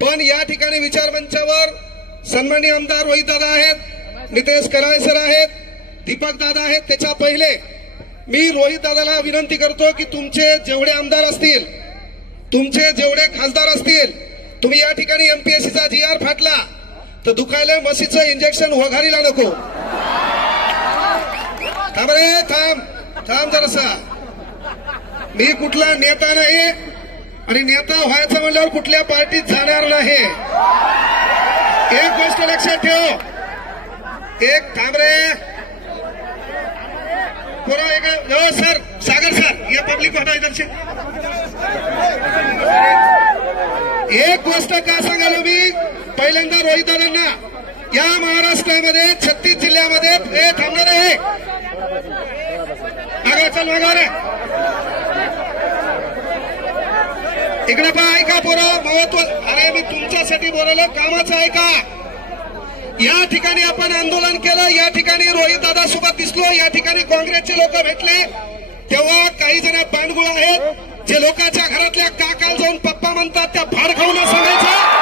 पण या ठिकाणी विचारमंचावर सन्माननीय आमदार रोहित दादा आहेत, नितेश कराळे सर आहेत, दीपक दादा आहेत. त्याच्या पहिले मी रोहित दादाला विनंती करतो की तुमचे जेवढे आमदार असतील, तुमचे जेवढे खासदार असतील, तुम्ही या ठिकाणी एमपीएससीचा GR फाटला तर दुखायला म्हशीचं इंजेक्शन वघारीला नको. थांब रे, थांब जरासा. मी कुठला नेता नाही आणि नेता व्हायचं म्हणल्यावर कुठल्या पार्टीत जाणार नाही. एक गोष्ट लक्षात ठेव. थांब रे पुरा सर, सागर सर, या पब्लिक होता इधर से. एक गोष्ट का सांगालो मी पहिल्यांदा रोहित दादांना, या महाराष्ट्रामध्ये 36 जिल्ह्यामध्ये हे थांबणार आहे. मागा चल, मागा रे इकडे पहा. ऐका पोरं, महत्व. अरे मी तुमच्यासाठी बोलवलं, कामाचं आहे का? या ठिकाणी आपण आंदोलन केलं, या ठिकाणी रोहित दादा सोबत दिसलो, या ठिकाणी काँग्रेसचे लोक भेटले, तेव्हा काही जण पांडगुळ आहेत जे लोकांच्या घरातल्या काकाला जाऊन पप्पा म्हणतात, त्या भाड खाऊन सांगायचं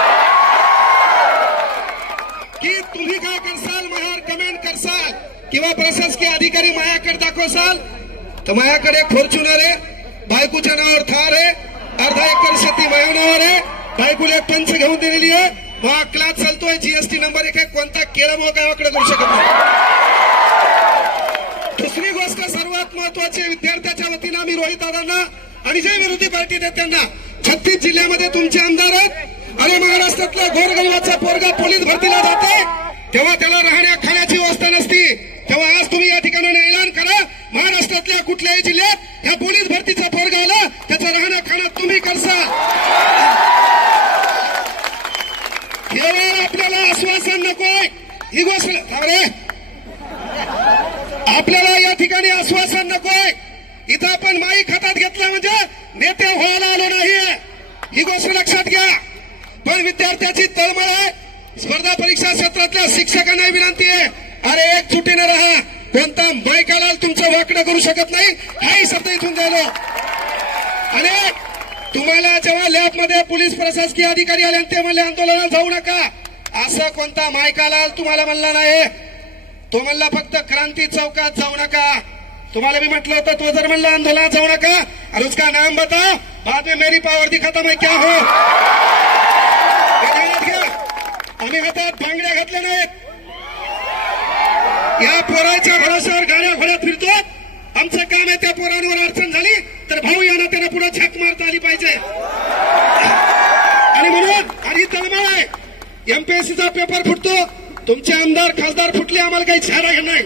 की तुम्ही काय करसाल, माझ्यावर कमेंट करसाल किंवा प्रशासकीय अधिकारी माझ्याकडे दाखवसाल तर माझ्याकडे फॉर्च्युनर आहे, बायकोच्या नावावर थार आहे, अर्धा एकर शेती माझ्या नावावर आहे, बायकोला एक पंच घेऊन दिलेली आहे, मग क्लास चालतोय, GST नंबर 1 आहे, कोणता केल्यामुळे गावाकडे करू शकत नाही. दुसरी गोष्ट सर्वात महत्वाची, विद्यार्थ्याच्या वतीनं मी रोहित दादांना आणि जे विरोधी पार्टी नेत्यांना, 36 जिल्ह्यामध्ये तुमचे आमदार आहेत. अरे महाराष्ट्रातल्या गोरगरिबाचा पोरगा पोलीस भरतीला जाते तेव्हा त्याला राहण्या खाण्याची व्यवस्था नसती, तेव्हा आज तुम्ही या ठिकाणी ऐलान करा, महाराष्ट्रातल्या कुठल्याही जिल्ह्यात ह्या पोलीस भरतीचा पोरगा आला त्याचं राहणं खाणं तुम्ही करसाल. केवळ आपल्याला आश्वासन नकोय, ही गोष्ट अरे आपल्याला या ठिकाणी आश्वासन नकोय. इथं आपण माईक हातात घेतला म्हणजे नेते व्हायला आलो नाहीये, ही गोष्ट लक्षात घ्या. पण विद्यार्थ्याची तळमळ आहे. स्पर्धा परीक्षा क्षेत्रातल्या शिक्षकांना विनंती आहे, अरे एकजुटीने राहा, कोणता माईकाला तुमचं वाकडं करू शकत नाही, हाही शब्द इथून द्यायलो. आणि तुम्हाला जेव्हा लॅबमध्ये पोलीस प्रशासकीय अधिकारी आले ते म्हणले आंदोलनात जाऊ नका, असं कोणता मायकाला तुम्हाला म्हणला नाही. तो म्हणला फक्त क्रांती चौकात जाऊ नका. तुम्हाला मी म्हटलं होतं, तो जर म्हणला आंदोलनात जाऊ नका और उसका नाम बताओ, बाद में मेरी पावर दिखाता मैं क्या हो. आम्ही हातात बांगड्या घातल्या नाहीत, या पोराच्या भरोश्यावर गाड्या घोड्यात फिरतो. आमचं काम आहे त्या पोरांवर अडचण झाली तर भाऊ यांना त्यांना पुढे झक मारता आली पाहिजे. आणि म्हणून आणि तळमळ आहे, एमपीएससीचा पेपर फुटतो, तुमचे आमदार खासदार फुटले, आम्हाला काही छारा घेणार नाही.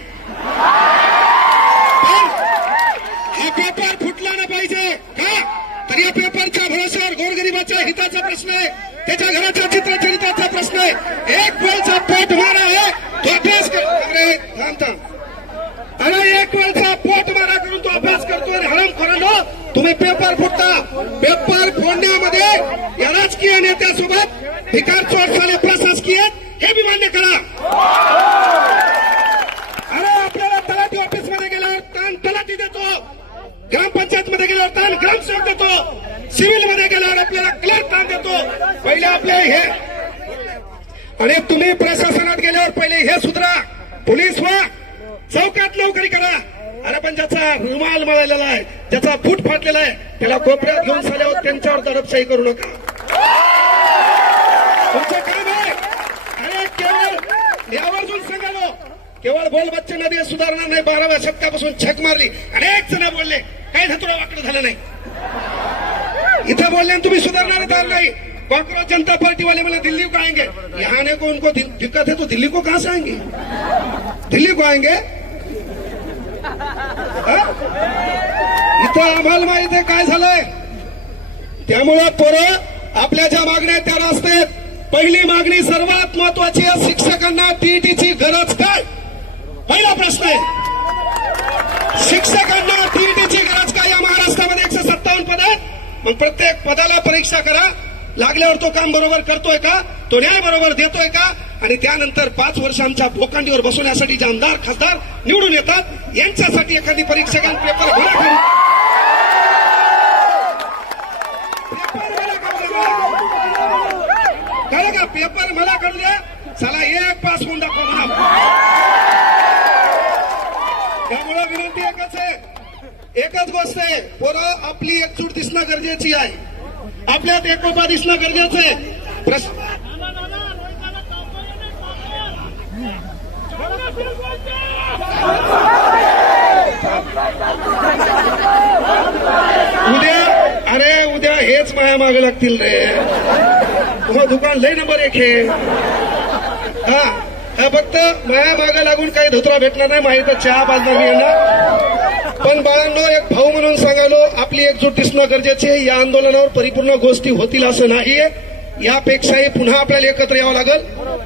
हा पेपर फुटला ना पाहिजे का? तर या पेपरच्या भरोश्यावर गोरगरिबाच्या हिताचा प्रश्न आहे, त्याच्या घराच्या चित्रचरित्राचा प्रश्न आहे. एक वेळचा पोट मारा आहे तो अभ्यास कर. अरे एक वेळचा पोट मारा करून तो अभ्यास करतो आणि हराम खोरांनो तुम्ही पेपर फुटता. पेपर फोडण्यामध्ये या राजकीय नेत्यासोबत भिकार चोट झाले प्रशासकीय, हे बी मान्य करा. अरे आपल्याला तलाठी ऑफिस मध्ये गेल्यावर ताण तलाठी देतो, ग्रामपंचायत मध्ये गेल्यावर ताण ग्रामसेवक देतो, सिव्हिल मध्ये गेल्यावर आपल्याला क्लर्क ताण देतो. पहिले आपले हे, आणि तुम्ही प्रशासनात गेल्यावर पहिले हे सुधरा, पोलीस व्हा, चौकात नोकरी करा. अरे पण ज्याचा रुमाल मळलेला आहे, ज्याचा फूट फाटलेला आहे, त्याला कोपऱ्यात घेऊन साल्यावर त्यांच्यावर दडपशाही करू नका. तुमचं काम आहे. अरे केवळ यावरून सांगालो, केवळ बोल बच्चे नदी सुधारणार नाही. 12व्या शतकापासून छक मारली, अनेक जण बोलले, काही धतुरा वाकडं झालं नाही. इथं बोलल्याने तुम्ही सुधारणार नाही. कांग्रेस जनता पार्टी वाले बोले दिल्ली को आएंगे, यहाँ आने को उनको दिक्कत है तो दिल्ली को कहां से आएंगे, दिल्ली को आएंगे. इथं आम्हाला माहिती आहे काय झालंय. त्यामुळं पोरं आपल्या ज्या मागण्या त्या असतात. पहिली मागणी सर्वात महत्वाची आहे, शिक्षकांना टीईटीची गरज काय, पहिला प्रश्न आहे. शिक्षकांना टीईटीची गरज काय. या महाराष्ट्रामध्ये 157 पद आहेत, मग प्रत्येक पदाला परीक्षा करा, लागल्यावर तो काम बरोबर करतोय का, तो न्याय बरोबर देतोय का, आणि त्यानंतर 5 वर्ष आमच्या भोकांडीवर बसवण्यासाठी जे आमदार खासदार निवडून येतात यांच्यासाठी एखादी परीक्षकांना पेपर भरा करू. कळलं का? पेपर मला कळू द्या, चला एक पास होऊन दाखवा म्हणा. त्यामुळे विनंती एकच आहे, एकच गोष्ट आहे, पोरं आपली एकजूट दिसणं गरजेची आहे, आपल्यात एकोपा दिसणं गरजेचं आहे. उद्या हेच माया मागे लागतील रे. तुम्हा दुकान लय नंबर 1 आहे. हा फक्त माया मागे लागून काही धोत्रा भेटणार नाही, माहिती चहा बाजणार मी यांना. पण बाळांनो, एक भाऊ म्हणून सांगालो, आपली एकजूट दिसणं गरजेचे आहे. या आंदोलनावर परिपूर्ण गोष्टी होतील असं नाहीये, यापेक्षाही पुन्हा आपल्याला एकत्र यावं लागेल.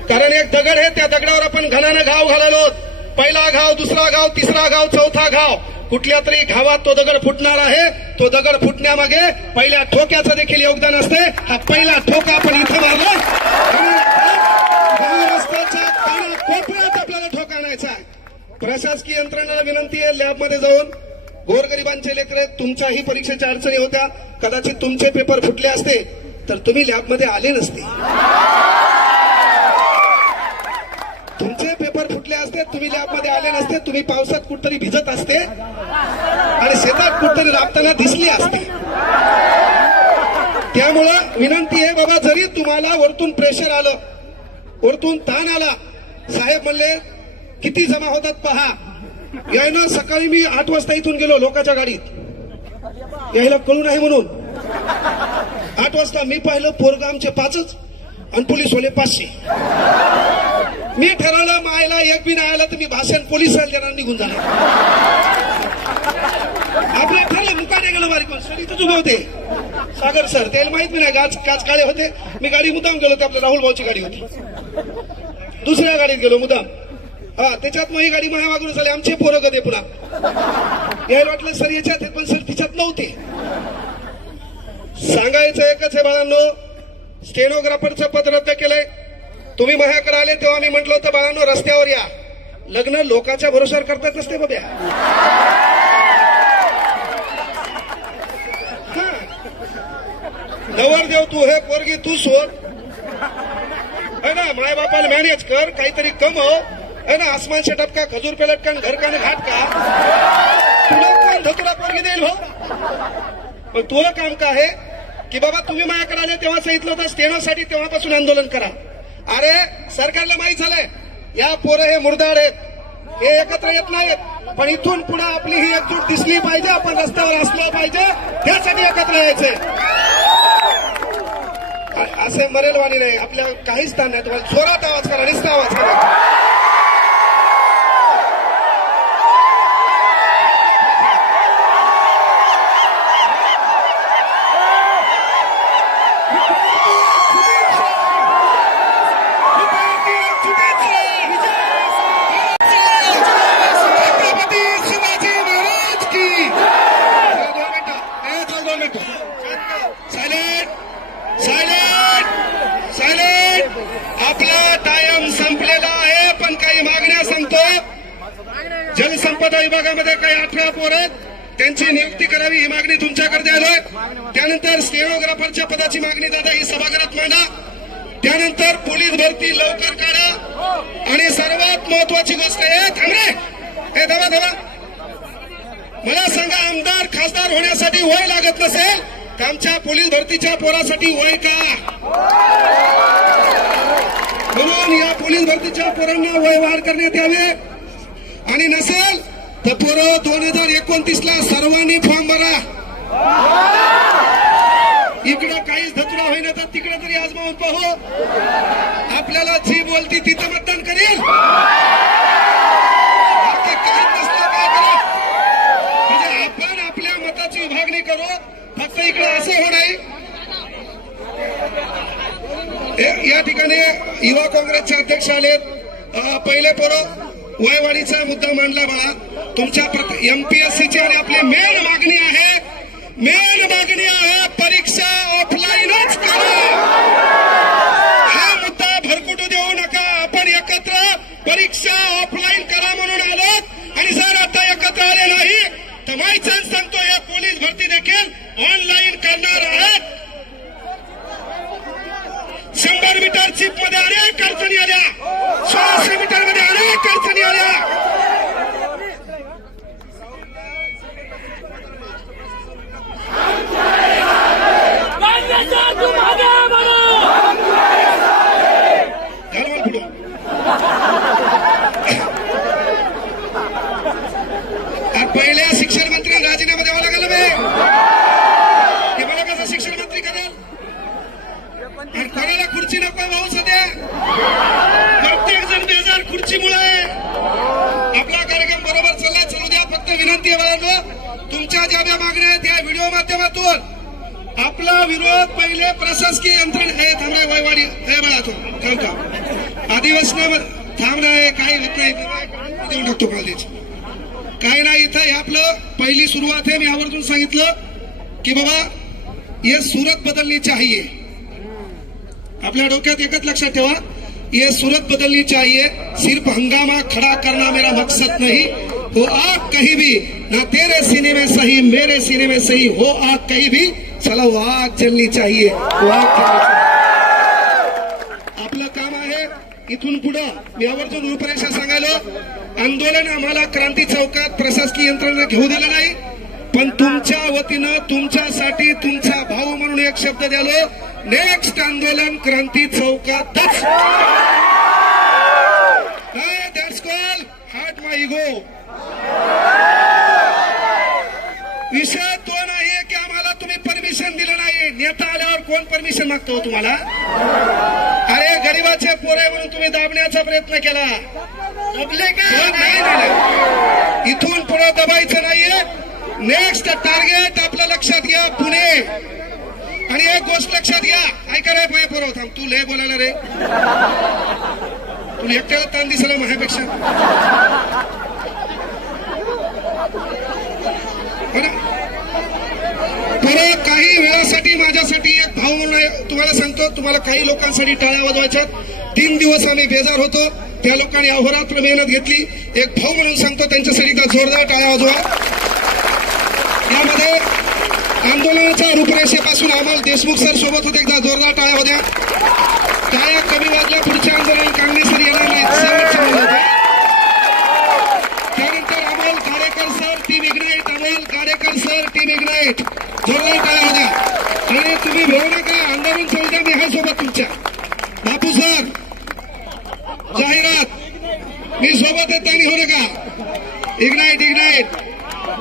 कारण एक दगड आहे, त्या दगडावर आपण घणानं घाव घालालो. पहिला घाव, दुसरा घाव, तिसरा घाव, चौथा घाव, कुठल्या तरी घावात तो दगड फुटणार आहे. तो दगड फुटण्यामागे पहिल्या ठोक्याचं देखील योगदान असते. हा पहिला ठोका आपण इथं मारला, रस्त्याच्या कोपऱ्यात आपल्याला ठोका आणायचा आहे. प्रशासकीय यंत्रणेला विनंती आहे, लॅबमध्ये जाऊन गोरगरिबांचे लेकरं, तुमच्याही परीक्षेच्या अडचणी होत्या, कदाचित तुमचे पेपर फुटले असते तर तुम्ही लॅबमध्ये आले नसते. तुमचे पेपर फुटले असते, तुम्ही लॅबमध्ये आले नसते, तुम्ही पावसात कुठतरी भिजत असते आणि शेतात कुठतरी राबताना दिसली असते. त्यामुळं विनंती आहे बाबा, जरी तुम्हाला वरतून प्रेशर आलं, वरतून ताण आला, साहेब म्हणले किती जमा होतात पहा. यायनं सकाळी मी 8 वाजता इथून गेलो लोकांच्या गाडीत, यायला कळू नाही म्हणून. 8 वाजता मी पाहिलं पोरगं आमचे 5च आणि पोलीस वाले 500. मी ठरवलं मायला एक बी नाही आला तर मी भाषण पोलिसाला देणार, निघून जाणार. आपलं ठरलं, मुकाने गेलो बारीक सर इथंच उभे होते सागर सर, त्याला माहित नाही काच काळे होते. मी गाडी मुद्दाम गेलो, ते आपल्या राहुल भाऊची गाडी होती, दुसऱ्या गाडीत गेलो मुद्दाम. हा त्याच्यात मग ही गाडी माझ्या मागून झाली, आमचे पोरं कधी पुन्हा यायला वाटलं सर याच्यात, पण सर तिच्यात नव्हते. सांगायचं एकच आहे बाळांनो, स्टेनोग्राफरचं पद रद्द केलंय. तुम्ही माझ्याकडे आले तेव्हा मी म्हटलं होतं बाळांनो रस्त्यावर या, लग्न लोकांच्या भरोशावर करतात नसते बाब्या. नवरदेव तू हे, पोरगी तू शोध है ना, माय बापाला मॅनेज कर, काहीतरी कमव है ना. आसमान से टपका, खजूर पे लटका, घर का घाट का, तुला कोण धतुरा पोरगी देईल भाऊ. पण तुला काम का आहे की बाबा तुम्ही माझ्याकडे आले तेव्हा सांगितलं होतं स्टेनोसाठी, तेव्हापासून आंदोलन करा. अरे सरकारला माहित झालंय या पोरं हे मुर्दाड आहेत, हे एकत्र येत नाहीत, पण इथून पुढे आपली ही एकजूट दिसली पाहिजे, आपण रस्त्यावर असलो पाहिजे, त्यासाठी एकत्र यायचंय. असे मरेलवाणी नाही, आपल्या काहीच स्थान नाही. तुम्हाला जोरात आवाज करा, निस्ता आवाज करा. आपला टाइम संपलेला आहे, पण काही मागण्या सांगतो. जलसंपदा विभागामध्ये काही 18 पोर आहेत, त्यांची नियुक्ती करावी ही मागणी तुमच्याकडे द्यायलोय. त्यानंतर स्टेनोग्राफरच्या पदाची मागणी दादा ही सभागृहात मांडा. त्यानंतर पोलीस भरती लवकर काढा. आणि सर्वात महत्वाची गोष्ट आहे, थांबरे हे धावा धावा, मला सांगा आमदार खासदार होण्यासाठी वय लागत नसेल तर आमच्या पोलीस भरतीच्या पोरासाठी वय का? म्हणून या पोलीस भरतीच्या पोरांना वय वाढ करण्यात यावे. आणि नसेल तर पोरं 2029ला सर्वांनी फॉर्म भरा. इकडं काहीच धतुरा होईना तर तिकडे तरी आजमावून पाहू. आपल्याला जी बोलती तिथं मतदान करेल. काहीच नसलं काय करा, म्हणजे आपण आपल्या मताची विभागणी करू. फक्त इकडे असं होणार. या ठिकाणी युवा काँग्रेसचे अध्यक्ष आलेत. पहिले पोरं वयवाढीचा मुद्दा मांडला बाळा. तुमच्या एमपीएससीची आणि आपली मेन मागणी आहे, परीक्षा ऑफलाईनच करा. हा मुद्दा भरकुटू देऊ नका. आपण एकत्र परीक्षा ऑफलाईन करा म्हणून आलो. आणि जर आता एकत्र आले नाही तर माय चान्स सांगतो या पोलीस भरती देखील ऑनलाईन करणार आहेत. 100 मीटर टॉउनशिप मध्ये अनेक अडचणी आल्या, 1600 मीटर मध्ये अनेक अडचणी आल्या. पहिल्या शिक्षण मंत्री राजीनामा द्यावा लागेल हे मला कसं शिक्षण मंत्री करेल. आणि कोणाला खुर्ची नको भाऊ, सध्या प्रत्येक जण बेजार खुर्चीमुळे. आपला कार्यक्रम बरोबर चाललाय, चालू द्या. फक्त विनंती आहे बाळांनो, तुमच्या ज्या ज्या मागण्या आहेत या व्हिडिओ माध्यमातून आपला विरोध पहिले प्रशासकीय यंत्रणा हे थांबणे वयवाडी हे बाळा तो थांब का आदिवासी थांबणं काही होत नाही, देऊन टाकतो कॉलेज काय नाही. इथं हे आपलं पहिली सुरुवात आहे. मी आवर्जून सांगितलं की बाबा ये सूरत बदलनी चाहिए. आपल्या डोक्यात एकच लक्षात ठेवा, ये सूरत बदलनी चाहिए. सिर्फ हंगामा खड़ा करना मेरा मकसद नहीं. हो आग कहीं भी, ना तेरे सीने में सही मेरे सीने में सही, हो आग कहीं भी, चला वो आग जलनी चाहिए. वो आग जलनी चाहिए. आपलं काम आहे इथून पुढं. मी आवर्जून रूपरेषा सांगायलो, आंदोलन आम्हाला क्रांती चौकात प्रशासकीय यंत्रणा घेऊ दिलं नाही, पण तुमच्या वतीनं तुमच्यासाठी तुमचा भाऊ म्हणून एक शब्द द्यालो, नेक्स्ट आंदोलन क्रांती चौकातच. That's call heart my ego. विषय तो नाहीये की आम्हाला तुम्ही परमिशन दिलं नाही. नेता आल्यावर कोण परमिशन मागतो तुम्हाला? अरे गरीबाचे पोरे म्हणून तुम्ही दाबण्याचा प्रयत्न केला, दबले का? नाही. इथून पुढे दबायचं नाहीये. नेक्स्ट टार्गेट आपलं लक्षात घ्या, पुणे. आणि एक गोष्ट लक्षात घ्या, ऐका रे पाय पुरव थांब, तू लय बोलायला रे, तुला एकट्याला ताण दिसला माझ्यापेक्षा. परत काही वेळासाठी माझ्यासाठी एक भाऊ म्हणून तुम्हाला सांगतो, तुम्हाला काही लोकांसाठी टाळ्या वाजवायच्यात. 3 दिवस आम्ही बेजार होतो, त्या लोकांनी अहोरात्र मेहनत घेतली. एक भाऊ म्हणून सांगतो, त्यांच्यासाठी एकदा जोरदार टाळ्या वाजवा. यामध्ये आंदोलनाच्या रूपरेषेपासून अमोल देशमुख सर सोबत होते, एकदा जोरदार टाळ्या वाजवा. टाळ्या कमी वाजल्या, पुढच्या आंदोलन काँग्रेसवर येणार नाही. त्यानंतर Amol Gadekar sir, team ignite. Amol Gadekar sir, team ignite. जोरदार टाळ्या वाजवा. आणि तुम्ही भेऊ नका, आंदोलन चालू द्या, मी आहे सोबत तुमच्या. बापू सर जाहिरात मी सोबत आहे, त्यांनी होऊ नका. Ignite ignite.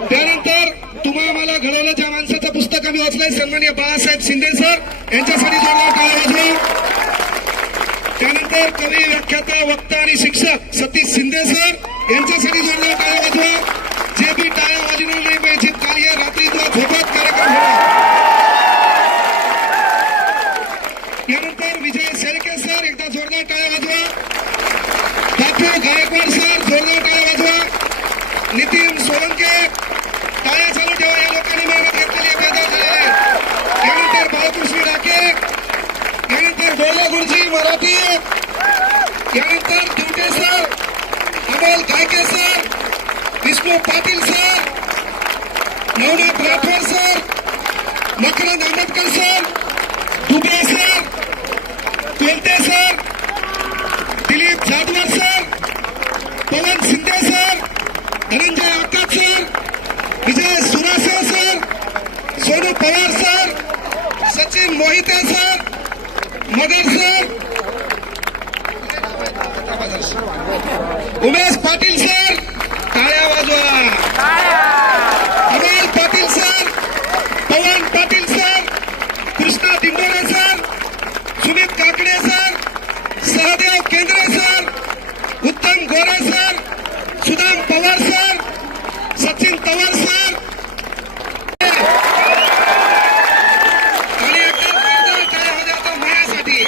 त्यानंतर तुम्हा मला घडवलं ज्या माणसाचं पुस्तक आम्ही वाचलंय, सन्माननीय बाळासाहेब शिंदे सर, यांच्यासाठी जोरदार टाळ्या वाजवा. त्यानंतर कवी, व्याख्याता, वक्ता आणि शिक्षक सतीश शिंदे सर, यांच्यासाठी जोरदार टाळ्या वाजवा. जे बी टाळ्या वाजवणार नाही पाहिजे, कार्य रात्री झोपत कार्यक्रम होणार. यानंतर विजय शेळके सर, एकदा जोरदार टाळ्या वाजवा. बापू गायकवाड सर, जोरदार टाळ्या वाजवा. नितीन सोलंके, टाळ्या चालू ठेवा, या लोकांनी मेहनत घेतलेली बेजार झालेले. यानंतर बाळकृष्ण राखे, यानंतर बोला गुरुजी मराठी, यानंतर दुटे sir, Amol Gayke sir, Vishnu Patil sir, Navnath Rathod sir, Makarand Ambedkar sir, Dubey sir, Kolte sir, Dilip Jadhavar sir, Pawan Shinde sir, Dhananjay Akash sir, Vijay Surase sir, Sonu Pawar sir, Sachin Mohite sir, Magar sir, Umesh Patil sir, टाळ्या वाजवा. Amol Patil sir, Pawan Patil sir, Krishna Dindore sir, Sumit Kakade sir, Sahdev Kendre sir, Uttam Gore sir, Sudam Pawar sir, Sachin Pawar sir. आणि टाळ्या वाजवा माझ्यासाठी.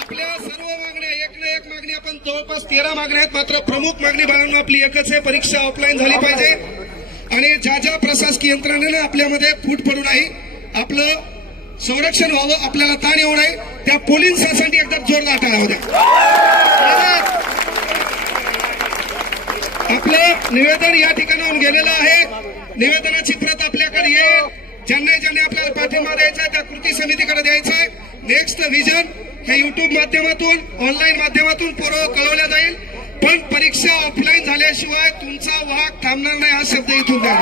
आपल्या सर्व मागण्या एक ना एक मागणी, आपण जवळपास 13 मागण्या आहेत, मात्र प्रमुख मागणी बाळांना आपली एकच आहे, परीक्षा ऑफलाईन झाली पाहिजे. आणि ज्या ज्या प्रशासकीय यंत्रणेनं आपल्यामध्ये फूट पडू नाही, आपलं संरक्षण व्हावं, आपल्याला ताण येऊ नये, त्या पोलिसांसाठी एकदा जोरदार टाळ्या द्या. आपलं निवेदन या ठिकाणाहून गेलेलं आहे. निवेदनाची प्रत आपल्याकडे येईल. ज्यांनी आपल्याला पाठिंबा द्यायचा आहे त्या कृती समितीकडे द्यायचा आहे. नेक्स्ट व्हिजन हे युट्यूब माध्यमातून ऑनलाईन माध्यमातून पूर्व कळवल्या जाईल. पण परीक्षा ऑफलाईन झाल्याशिवाय तुमचा वाहक थांबणार नाही हा शब्द इथून द्या.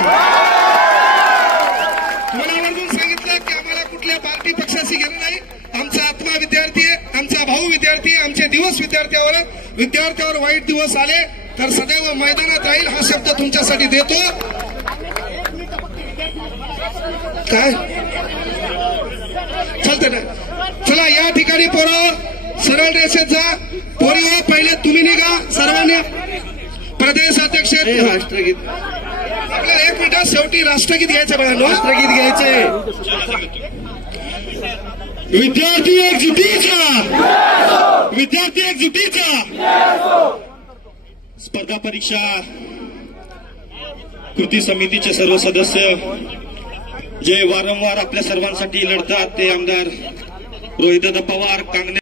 तुम्हाला आवर्जून सांगितलं की आम्हाला कुठल्या पार्टी पक्षाशी घेणं नाही. आमचा आत्मा विद्यार्थी आहे, आमचा भाऊ विद्यार्थी आहे, आमचे दिवस विद्यार्थ्यावर वाईट दिवस आले तर सदैव मैदानात राहील हा शब्द तुमच्यासाठी देतो. काय चालतं ना. चला या ठिकाणी पोरं सरळ रेषेत जा. पोरी पहिले तुम्ही निघा सर्वांनी. प्रदेश अध्यक्ष राष्ट्रगीत आपल्याला 1 मिनिटात शेवटी राष्ट्रगीत घ्यायचं बघा. राष्ट्रगीत घ्यायचंय. विद्यार्थी एकजुटीचा, विद्यार्थी एकजुटीचा. स्पर्धा परीक्षा कृती समितीचे सर्व सदस्य जे वारंवार आपल्या सर्वांसाठी लढतात ते आमदार रोहितदादा पवार, कांगणे